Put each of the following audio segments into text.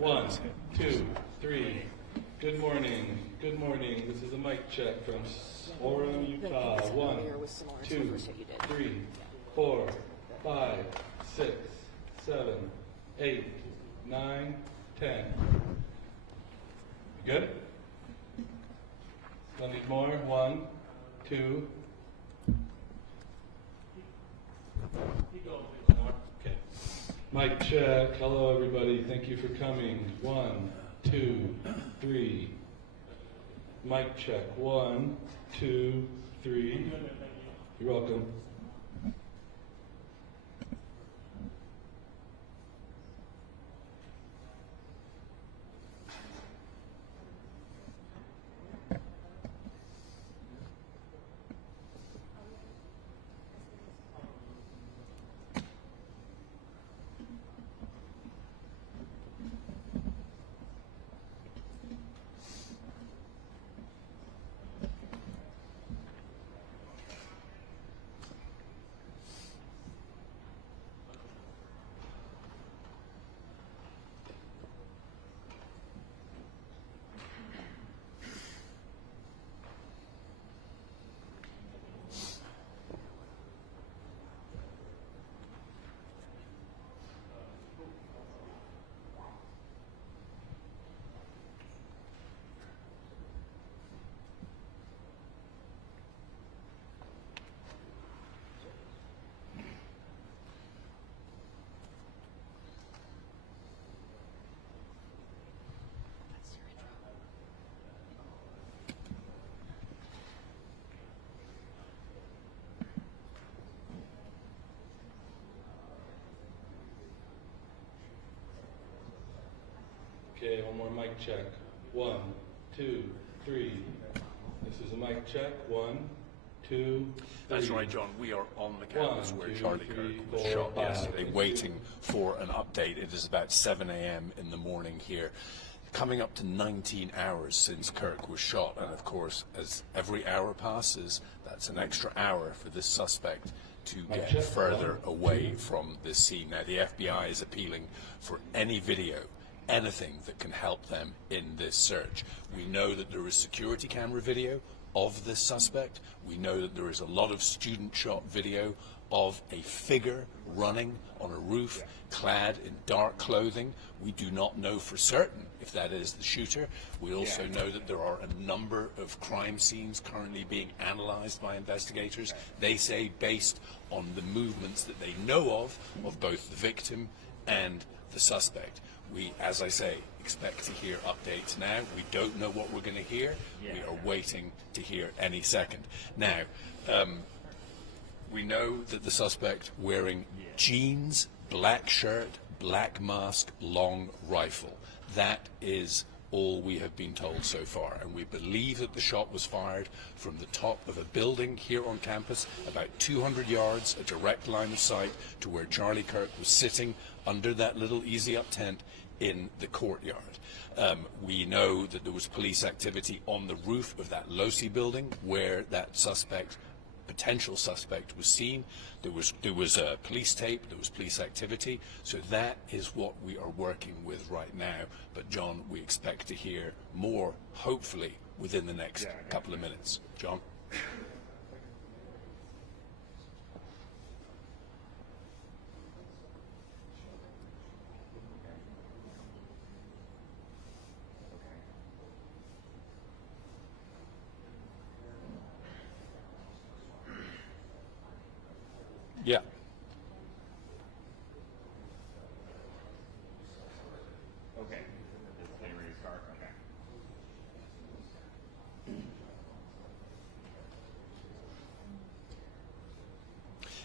1, 2, 3. Good morning. Good morning. This is a mic check from Orem, Utah. 1, 2, 3, 4, 5, 6, 7, 8, 9, 10. You good? Still need more? 1, 2. Okay. Mic check. Hello, everybody. Thank you for coming. 1, 2, 3. Mic check. 1, 2, 3. You're welcome. Okay, one more mic check. 1, 2, 3. This is a mic check. 1, 2, 3. That's right, John. We are on the campus 1, where 2, Charlie 3, Kirk was 4, shot 5. yesterday, waiting for an update. It is about 7 a.m. in the morning here. Coming up to 19 hours since Kirk was shot, and of course, as every hour passes, that's an extra hour for this suspect to get further away from this scene. Now, the FBI is appealing for any video, anything that can help them in this search. We know that there is security camera video of this suspect. We know that there is a lot of student shot video of a figure running on a roof clad in dark clothing. We do not know for certain if that is the shooter. We also know that there are a number of crime scenes currently being analyzed by investigators. They say based on the movements that they know of both the victim and the suspect. We, as I say, expect to hear updates now. We don't know what we're going to hear. We are waiting to hear any second. Now, we know that the suspect wearing jeans, black shirt, black mask, long rifle. That is all we have been told so far, and we believe that the shot was fired from the top of a building here on campus, about 200 yards, a direct line of sight to where Charlie Kirk was sitting under that little easy up tent in the courtyard. We know that there was police activity on the roof of that Losi building where that suspect, potential suspect, was seen. There was police tape, there was police activity, so that is what we are working with right now. But John, we expect to hear more, hopefully, within the next couple of minutes. John? Yeah. Okay. Disclaimer is Kirk. Okay.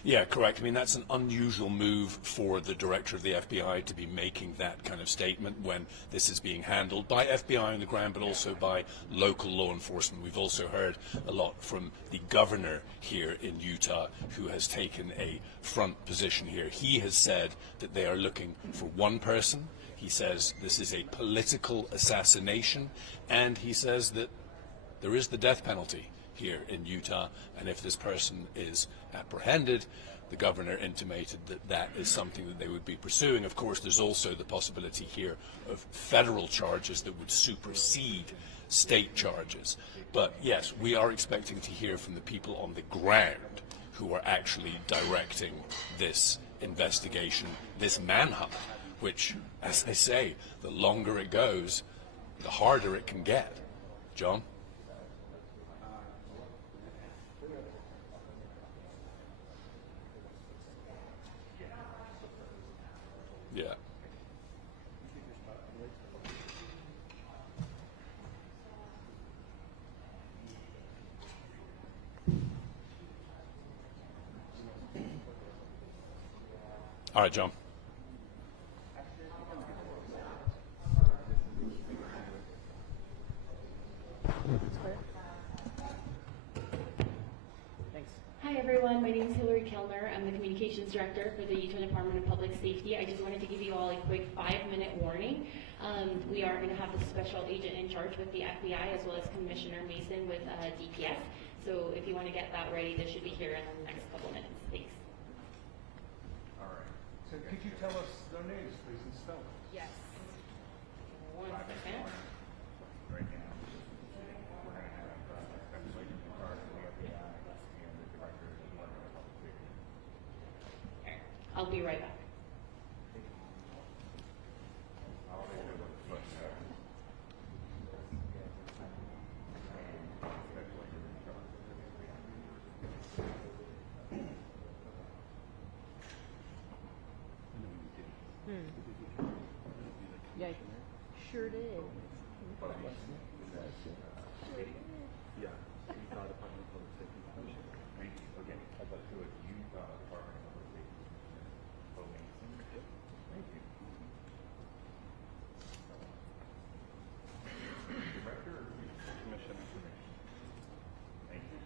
Yeah, correct. I mean, that's an unusual move for the director of the FBI to be making that kind of statement when this is being handled by FBI on the ground, but also by local law enforcement. We've also heard a lot from the governor here in Utah, who has taken a front position here. He has said that they are looking for one person. He says this is a political assassination, and he says that there is the death penalty here in Utah, and if this person is apprehended, the governor intimated that that is something that they would be pursuing. Of course, there's also the possibility here of federal charges that would supersede state charges. But yes, we are expecting to hear from the people on the ground who are actually directing this investigation, this manhunt, which, as I say, the longer it goes, the harder it can get. John? Yeah. All right, John. Hi everyone, my name is Hillary Kellner. I'm the Communications Director for the Utah Department of Public Safety. I just wanted to give you all a quick 5-minute warning. We are going to have the special agent in charge with the FBI as well as Commissioner Mason with DPS. So if you want to get that ready, they should be here in the next couple minutes. Thanks. All right. So could you tell us their names, please, and spell it? Yes. 1 second. Right now, we're going to have Special Agent Kirk from the FBI and the Director of the Department of Public Safety. I'll be right back. I'll let you know what the foot says. Special Agent in charge of the FBI. Yeah, sure did. Yeah, Utah Department of Public Safety Commissioner. Thank you. Okay. I'd like to do it. Utah Department of Public Safety. Bo Mason. Thank you. Director or Commissioner? Thank you.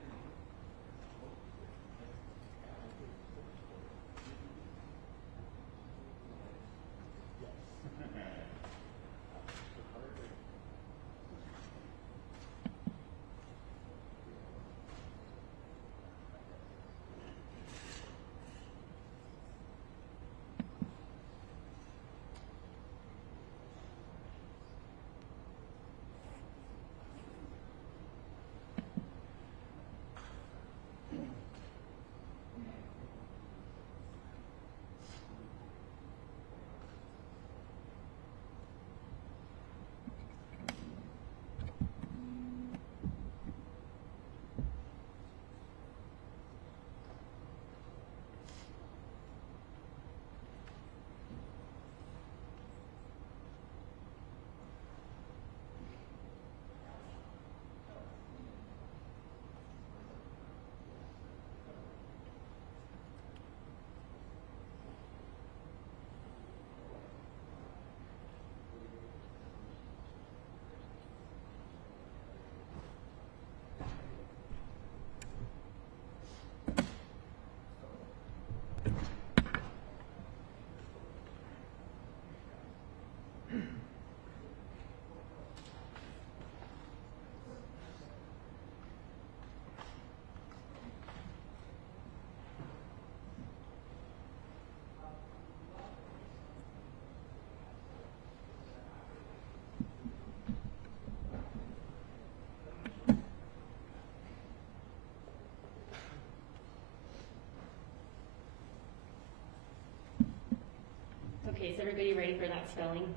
Okay, is everybody ready for that spelling?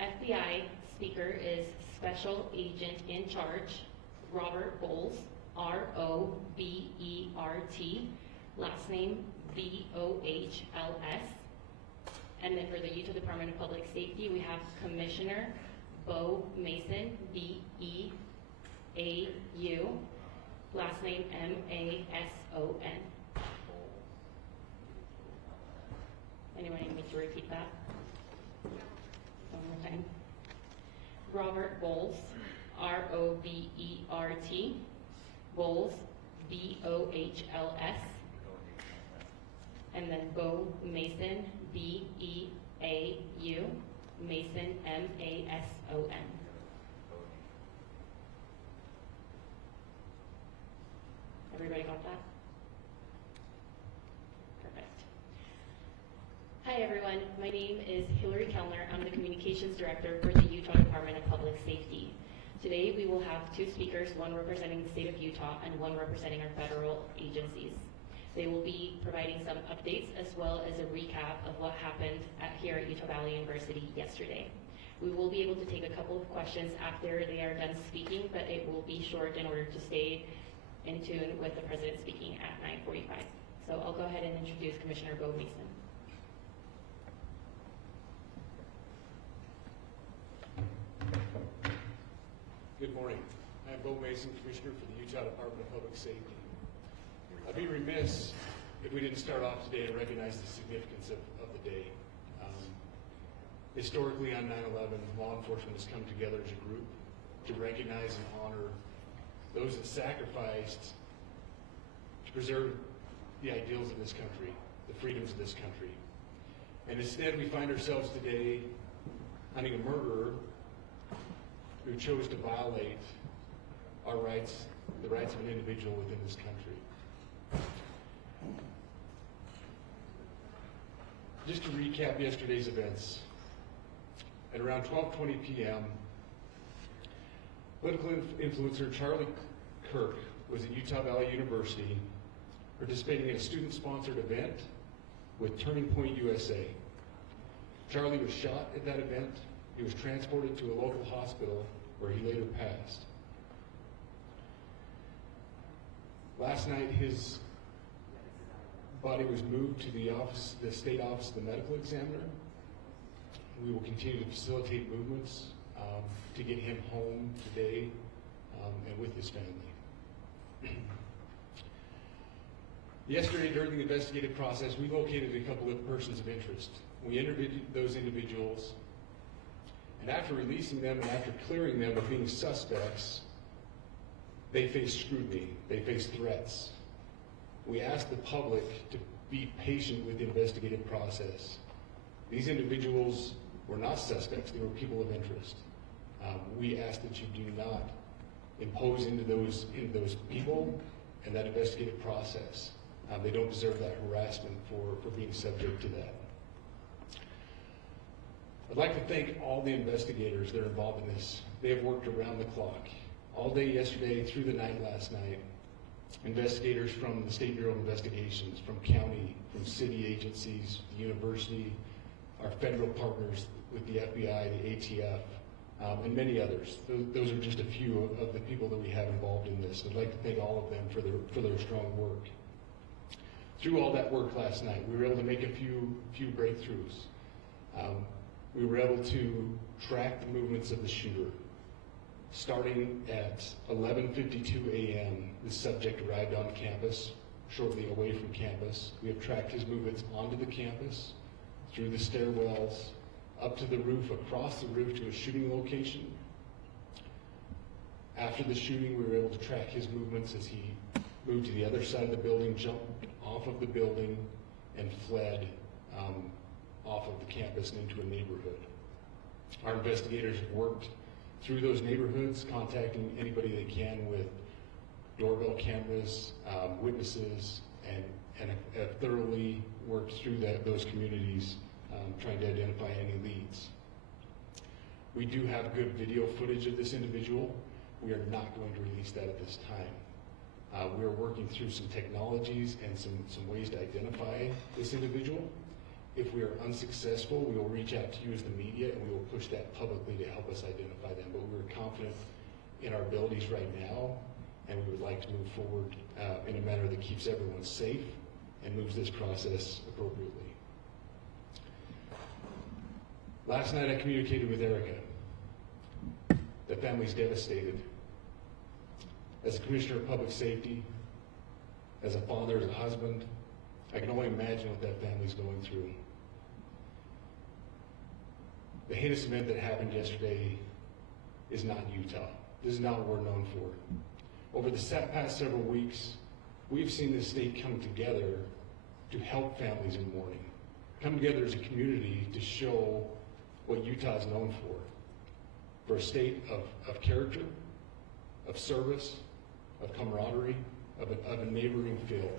FBI speaker is Special Agent in Charge, Robert Bowles, R-O-B-E-R-T, last name B-O-H-L-S. And then for the Utah Department of Public Safety, we have Commissioner Bo Mason, B-E-A-U, last name M-A-S-O-N. Anyone need me to repeat that? One more time. Robert Bowles, R-O-B-E-R-T, Bowles, B-O-H-L-S, and then Bo Mason, B-E-A-U, Mason, M-A-S-O-N. Everybody got that? Hi everyone, my name is Hillary Kellner. I'm the Communications Director for the Utah Department of Public Safety. Today we will have two speakers, one representing the state of Utah and one representing our federal agencies. They will be providing some updates as well as a recap of what happened here at Utah Valley University yesterday. We will be able to take a couple of questions after they are done speaking, but it will be short in order to stay in tune with the president speaking at 9:45. So I'll go ahead and introduce Commissioner Bo Mason. Good morning. I'm Bo Mason, Commissioner for the Utah Department of Public Safety. I'd be remiss if we didn't start off today to recognize the significance of the day. Historically on 9/11, law enforcement has come together as a group to recognize and honor those that sacrificed to preserve the ideals of this country, the freedoms of this country. And instead we find ourselves today hunting a murderer who chose to violate our rights, the rights of an individual within this country. Just to recap yesterday's events, at around 12:20 p.m., political influencer Charlie Kirk was at Utah Valley University participating in a student-sponsored event with Turning Point USA. Charlie was shot at that event. He was transported to a local hospital where he later passed. Last night, his body was moved to the state office of the medical examiner. We will continue to facilitate movements to get him home today and with his family. Yesterday, during the investigative process, we located a couple of persons of interest. We interviewed those individuals, and after releasing them and after clearing them of being suspects, they faced scrutiny, they faced threats. We asked the public to be patient with the investigative process. These individuals were not suspects, they were people of interest. We ask that you do not impose into those people and that investigative process. They don't deserve that harassment for being subject to that. I'd like to thank all the investigators that are involved in this. They have worked around the clock, all day yesterday, through the night last night. Investigators from the State Bureau of Investigations, from county, from city agencies, the university, our federal partners with the FBI, the ATF, and many others. Those are just a few of the people that we have involved in this. I'd like to thank all of them for their strong work. Through all that work last night, we were able to make a few breakthroughs. We were able to track the movements of the shooter. Starting at 11:52 a.m., the subject arrived on campus, shortly away from campus. We have tracked his movements onto the campus, through the stairwells, up to the roof, across the roof to a shooting location. After the shooting, we were able to track his movements as he moved to the other side of the building, jumped off of the building, and fled off of the campus and into a neighborhood. Our investigators have worked through those neighborhoods, contacting anybody they can with doorbell cameras, witnesses, and have thoroughly worked through those communities, trying to identify any leads. We do have good video footage of this individual. We are not going to release that at this time. We are working through some technologies and some ways to identify this individual. If we are unsuccessful, we will reach out to you as the media and we will push that publicly to help us identify them. But we're confident in our abilities right now, and we would like to move forward in a manner that keeps everyone safe and moves this process appropriately. Last night I communicated with Erica. The family's devastated. As a Commissioner of Public Safety, as a father, as a husband, I can only imagine what that family's going through. The heinous event that happened yesterday is not Utah. This is not what we're known for. Over the past several weeks, we've seen the state come together to help families in mourning, come together as a community to show what Utah is known for a state of character, of service, of camaraderie, of a neighboring feel.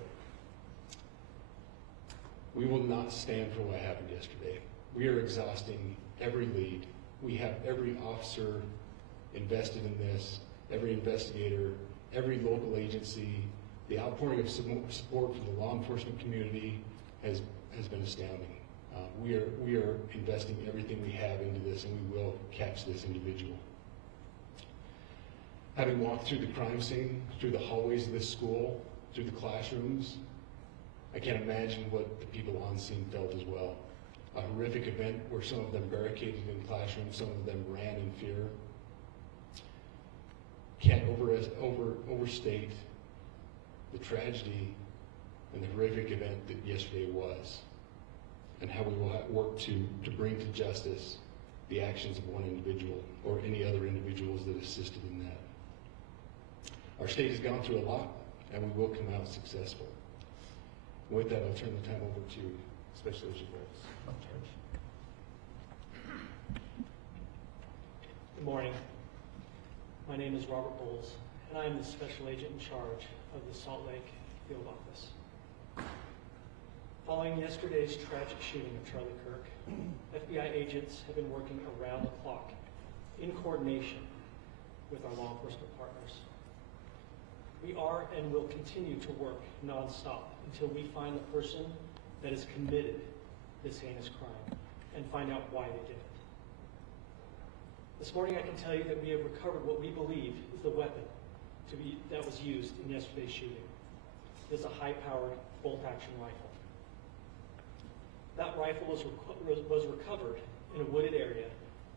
We will not stand for what happened yesterday. We are exhausting every lead. We have every officer invested in this, every investigator, every local agency. The outpouring of support from the law enforcement community has been astounding. We are investing everything we have into this, and we will catch this individual. Having walked through the crime scene, through the hallways of this school, through the classrooms, I can't imagine what the people on scene felt as well. A horrific event where some of them barricaded in classrooms, some of them ran in fear. Can't overstate the tragedy and the horrific event that yesterday was, and how we will work to bring to justice the actions of one individual or any other individuals that assisted in that. Our state has gone through a lot, and we will come out successful. With that, I'll turn the time over to Special Agent Brooks. Good morning. My name is Robert Bowles, and I am the Special Agent in charge of the Salt Lake Field Office. Following yesterday's tragic shooting of Charlie Kirk, FBI agents have been working around the clock in coordination with our law enforcement partners. We are and will continue to work nonstop until we find the person that has committed this heinous crime and find out why they did it. This morning I can tell you that we have recovered what we believe is the weapon that was used in yesterday's shooting. It is a high-powered bolt-action rifle. That rifle was recovered in a wooded area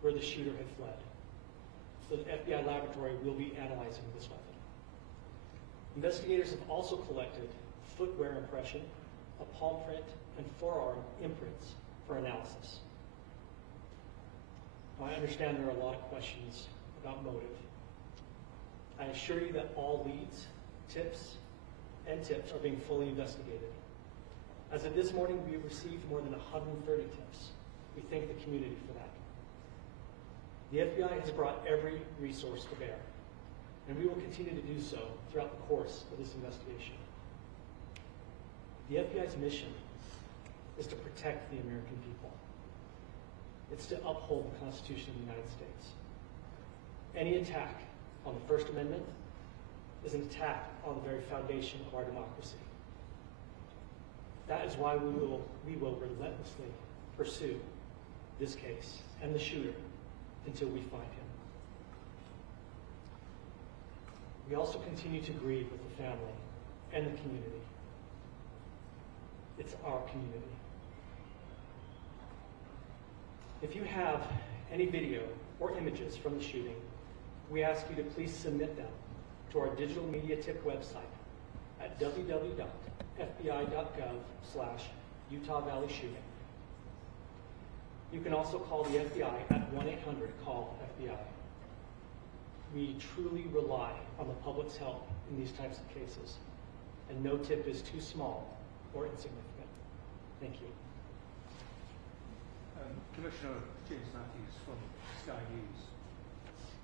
where the shooter had fled. The FBI laboratory will be analyzing this weapon. Investigators have also collected footwear impression, a palm print, and forearm imprints for analysis. Now, I understand there are a lot of questions about motive. I assure you that all leads, tips are being fully investigated. As of this morning, we have received more than 130 tips. We thank the community for that. The FBI has brought every resource to bear, and we will continue to do so throughout the course of this investigation. The FBI's mission is to protect the American people. It's to uphold the Constitution of the United States. Any attack on the First Amendment is an attack on the very foundation of our democracy. That is why we will relentlessly pursue this case and the shooter until we find him. We also continue to grieve with the family and the community. It's our community. If you have any video or images from the shooting, we ask you to please submit them to our digital media tip website at www.fbi.gov/Utah Valley Shooting. You can also call the FBI at 1-800-CALL-FBI. We truly rely on the public's help in these types of cases, and no tip is too small or insignificant. Thank you. Commissioner James Matthews from Sky News.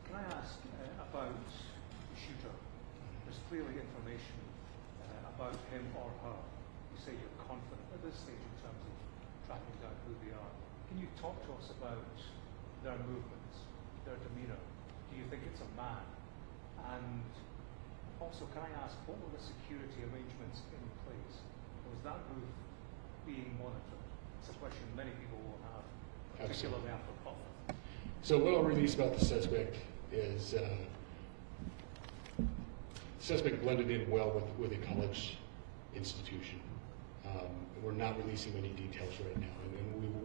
Can I ask about the shooter? There's clearly information about him or her. You say you're confident at this stage in terms of tracking down who they are. Can you talk to us about their movements, their demeanour? Do you think it's a man? And also, can I ask, what were the security arrangements in place? Was that roof being monitored? It's a question many people will have, particularly after Puffer. So what I'll release about the suspect is the suspect blended in well with a college institution. We're not releasing any details right now, and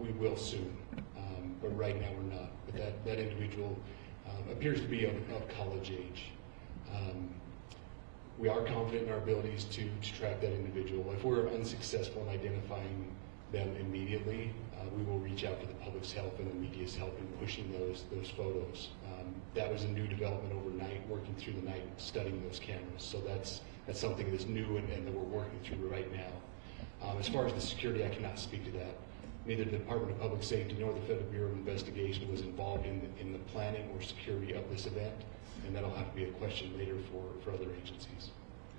we will soon, but right now we're not. But that individual appears to be of college age. We are confident in our abilities to track that individual. If we're unsuccessful in identifying them immediately, we will reach out to the public's help and the media's help in pushing those photos. That was a new development overnight, working through the night, studying those cameras. So that's something that's new and that we're working through right now. As far as the security, I cannot speak to that. Neither the Department of Public Safety nor the Federal Bureau of Investigation was involved in the planning or security of this event, and that'll have to be a question later for other agencies.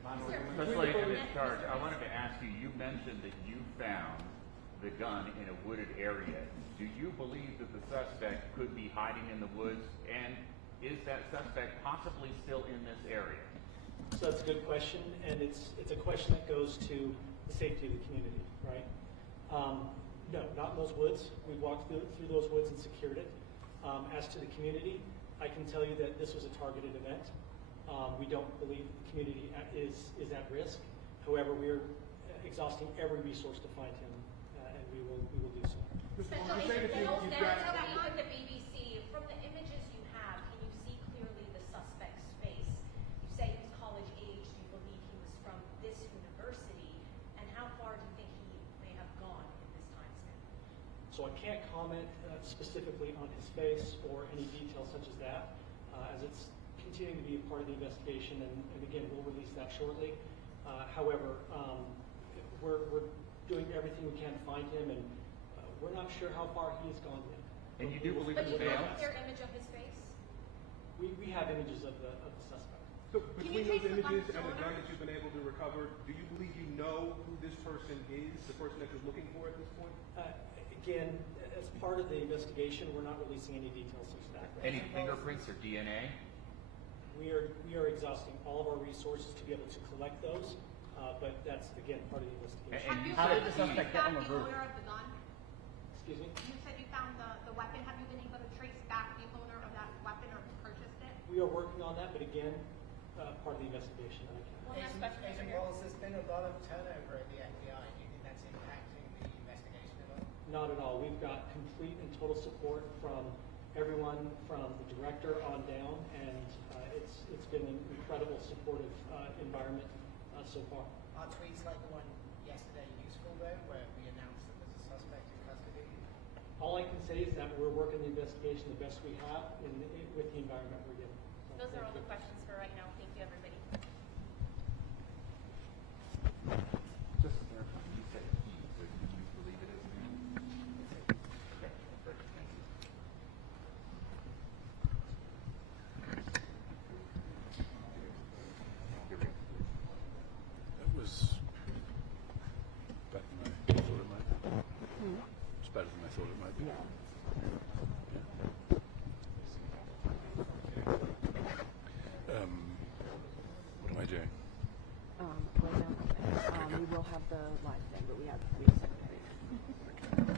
Special Agent in charge, I wanted to ask you, you mentioned that you found the gun in a wooded area. Do you believe that the suspect could be hiding in the woods, and is that suspect possibly still in this area? So that's a good question, and it's a question that goes to the safety of the community, right? No, not in those woods. We walked through those woods and secured it. As to the community, I can tell you that this was a targeted event. We don't believe the community is at risk. However, we are exhausting every resource to find him, and we will do so. Special Agent Mills, on the BBC, from the images you have, can you see clearly the suspect's face? You say he's college age. Do you believe he was from this university? And how far do you think he may have gone in this time span? So I can't comment specifically on his face or any details such as that, as it's continuing to be a part of the investigation, and again, we'll release that shortly. However, we're doing everything we can to find him, and we're not sure how far he has gone yet. And you do believe But it's you bail? have a clear image of his face? We have images of the suspect. So between those trace the images gun's and the gun owner? that you've been able to recover, do you believe you know who this person is, the person that you're looking for at this point? Again, as part of the investigation, we're not releasing any details such as that. Any fingerprints or DNA? We are exhausting all of our resources to be able to collect those, but that's, again, part of the investigation. And you How said did the he- suspect get on the roof? owner of the gun? Excuse me? You said you found the weapon. Have you been able to trace back the owner of that weapon or who purchased it? We are working on that, but again, part of the investigation that I can. One last question over Agent here. Wallace, there's been a lot of turnover at the FBI. Do you think that's impacting the investigation at all? Not at all. We've got complete and total support from everyone, from the director on down, and it's been an incredible supportive environment so far. Are tweets like the one yesterday useful though, where we announced that there's a suspect in custody? All I can say is that we're working the investigation the best we have with the environment we're given. So Those are all thank the you. questions for right now. Thank you, everybody. Just to clarify, you said he, so do you believe it is him? Okay, perfect, thank you. Here we go. It was better than I thought it might be. It's better than I thought it might be. Yeah. What am I doing? Right now, we will have the live thing, but we have a secretary.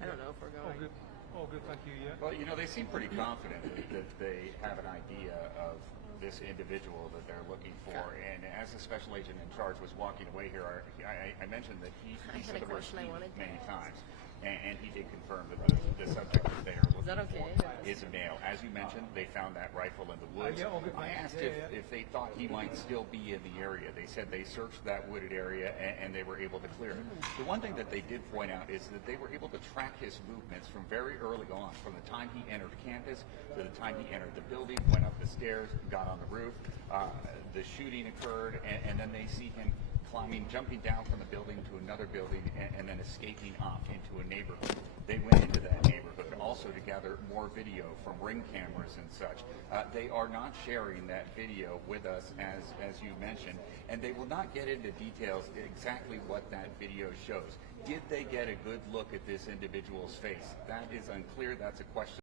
I don't know if we're going. All good, thank you, yeah. Well, you know, they seem pretty confident that they have an idea of this individual that they're looking for. And as the special agent in charge was walking away here, I mentioned that he said the word Steve many times. And he did confirm that the subject that they are looking for is a male. As you mentioned, they found that rifle in the woods. Yeah, all good, I thanks. asked if they thought he might still be in the area. They said they searched that wooded area and they were able to clear it. The one thing that they did point out is that they were able to track his movements from very early on, from the time he entered campus to the time he entered the building, went up the stairs, got on the roof. The shooting occurred, and then they see him jumping down from the building to another building, and then escaping off into a neighborhood. They went into that neighborhood also to gather more video from ring cameras and such. They are not sharing that video with us, as you mentioned, and they will not get into details exactly what that video shows. Did they get a good look at this individual's face? That is unclear. That's a question